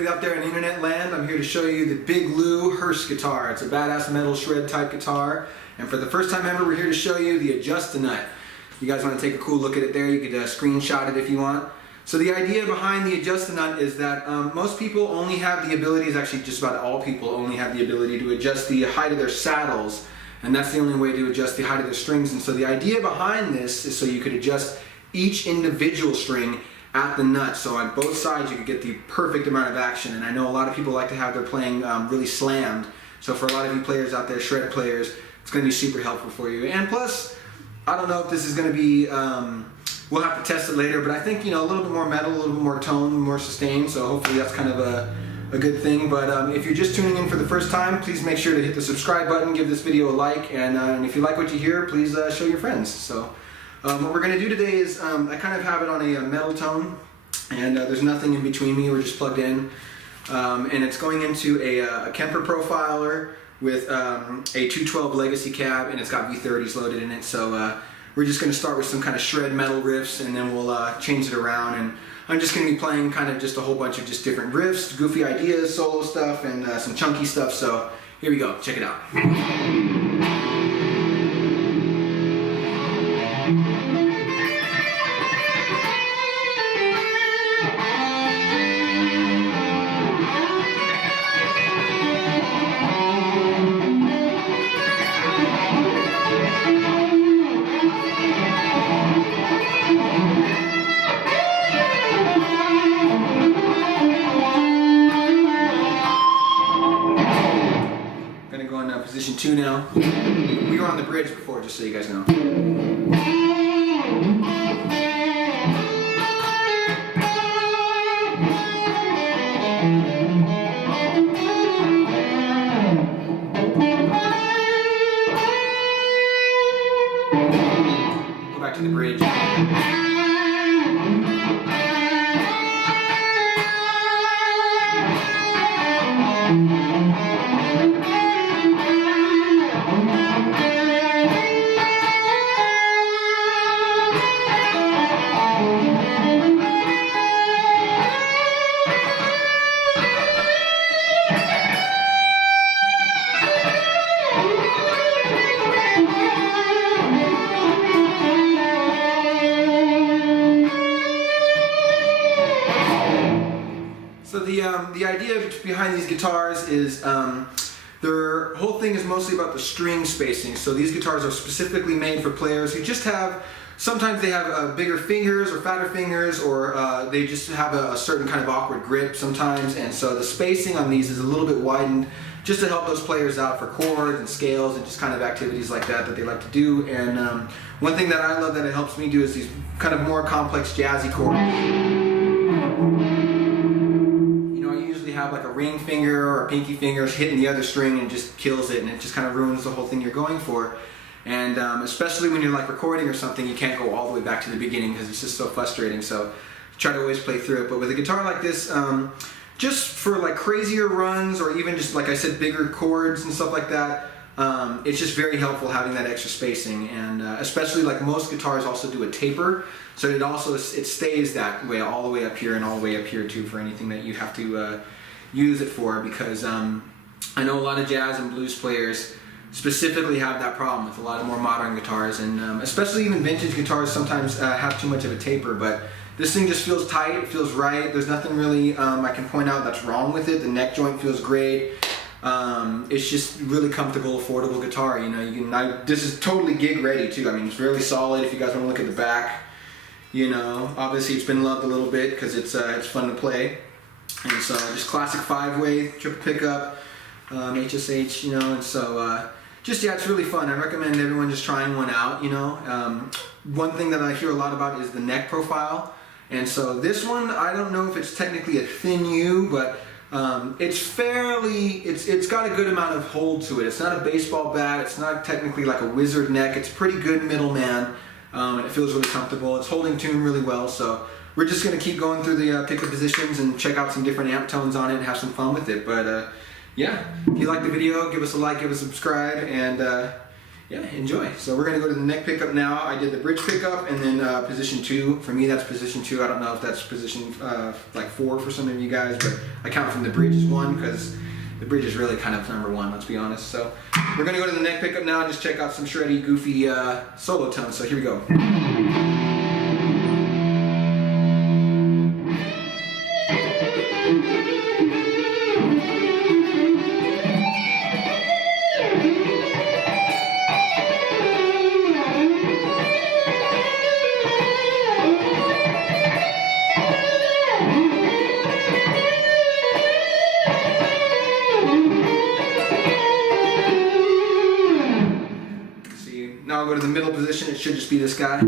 everybody out there in internet land. I'm here to show you the Big Lou Hearse guitar. It's a badass metal shred type guitar. And for the first time ever, we're here to show you the Adjustanut. You guys want to take a cool look at it there? You could screenshot it if you want. So the idea behind the Adjustanut is that most people only have the ability, actually just about all people only have the ability to adjust the height of their saddles. And that's the only way to adjust the height of their strings. And so the idea behind this is so you could adjust each individual string at the nut, so on both sides you could get the perfect amount of action. And I know a lot of people like to have their playing really slammed, so for a lot of you players out there, shred players, it's going to be super helpful for you. And plus, I don't know if this is going to be, we'll have to test it later, but I think, you know, a little bit more metal, a little bit more tone, more sustain, so hopefully that's kind of a good thing. But if you're just tuning in for the first time, please make sure to hit the subscribe button, give this video a like, and if you like what you hear, please show your friends. So what we're going to do today is, I kind of have it on a metal tone, and there's nothing in between me, we're just plugged in. And it's going into a Kemper profiler with a 212 Legacy cab, and it's got V30s loaded in it. So we're just going to start with some kind of shred metal riffs, and then we'll change it around. And I'm just going to be playing kind of just a whole bunch of just different riffs, goofy ideas, solo stuff, and some chunky stuff. So here we go, check it out. Position 2 now. We were on the bridge before, just so you guys know. Go back to the bridge. So the idea behind these guitars is their whole thing is mostly about the string spacing. So these guitars are specifically made for players who just have, sometimes they have bigger fingers or fatter fingers, or they just have a certain kind of awkward grip sometimes. And so the spacing on these is a little bit widened just to help those players out for chords and scales and just kind of activities like that they like to do. And one thing that I love that it helps me do is these kind of more complex jazzy chords. Have like a ring finger or a pinky finger hitting the other string and just kills it, and it just kind of ruins the whole thing you're going for. And especially when you're like recording or something, you can't go all the way back to the beginning because it's just so frustrating. So try to always play through it. But with a guitar like this, just for like crazier runs, or even just like I said, bigger chords and stuff like that, it's just very helpful having that extra spacing. And especially like most guitars also do a taper, so it stays that way all the way up here and all the way up here too for anything that you have to use it for, because I know a lot of jazz and blues players specifically have that problem with a lot of more modern guitars, and especially even vintage guitars sometimes have too much of a taper. But this thing just feels tight, it feels right. There's nothing really I can point out that's wrong with it. The neck joint feels great. It's just really comfortable, affordable guitar. You know, this is totally gig ready too. I mean, it's really solid. If you guys want to look at the back, you know, obviously it's been loved a little bit because it's fun to play. And so just classic 5-way triple pickup, HSH, you know, and so just, yeah, it's really fun. I recommend everyone just trying one out, you know. One thing that I hear a lot about is the neck profile. And so this one, I don't know if it's technically a thin U, but it's got a good amount of hold to it. It's not a baseball bat, it's not technically like a wizard neck, it's pretty good middleman, and it feels really comfortable. It's holding tune really well, so we're just going to keep going through the pickup positions and check out some different amp tones on it and have some fun with it. But yeah, if you like the video, give us a like, give us a subscribe, and yeah, enjoy. So we're going to go to the neck pickup now. I did the bridge pickup and then position 2. For me, that's position 2. I don't know if that's position like 4 for some of you guys, but I count from the bridge as 1 because the bridge is really kind of number 1, let's be honest. So we're going to go to the neck pickup now and just check out some shreddy, goofy solo tones. So here we go. Now I'll go to the middle position. It should just be this guy.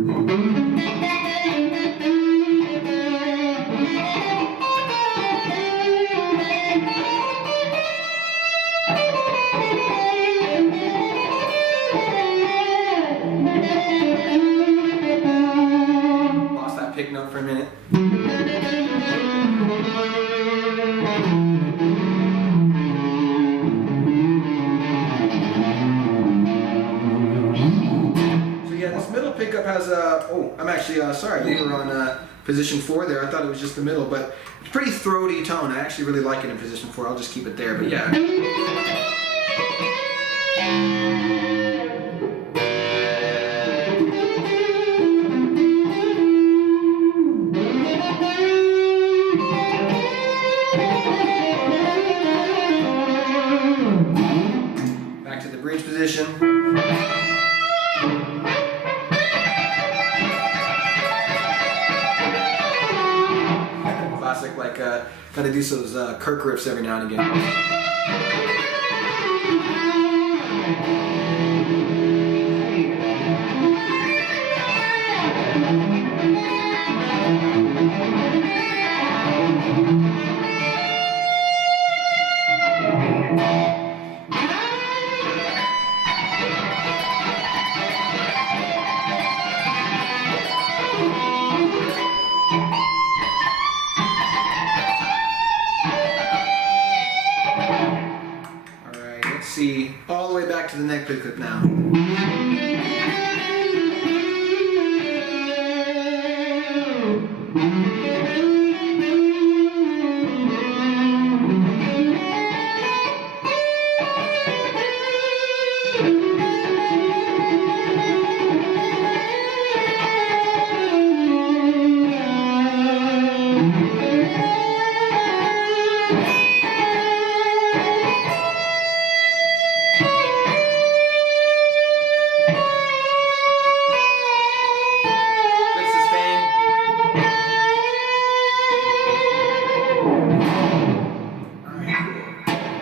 Lost that pick note for a minute. Pickup has I'm actually sorry, we were on position 4 there. I thought it was just the middle, but it's a pretty throaty tone. I actually really like it in position 4. I'll just keep it there, but yeah. Back to the bridge position. Classic, like gotta do those Kirk riffs every now and again. See, all the way back to the neck pickup now.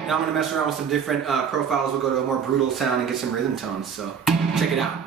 Now I'm going to mess around with some different profiles. We'll go to a more brutal sound and get some rhythm tones. So check it out.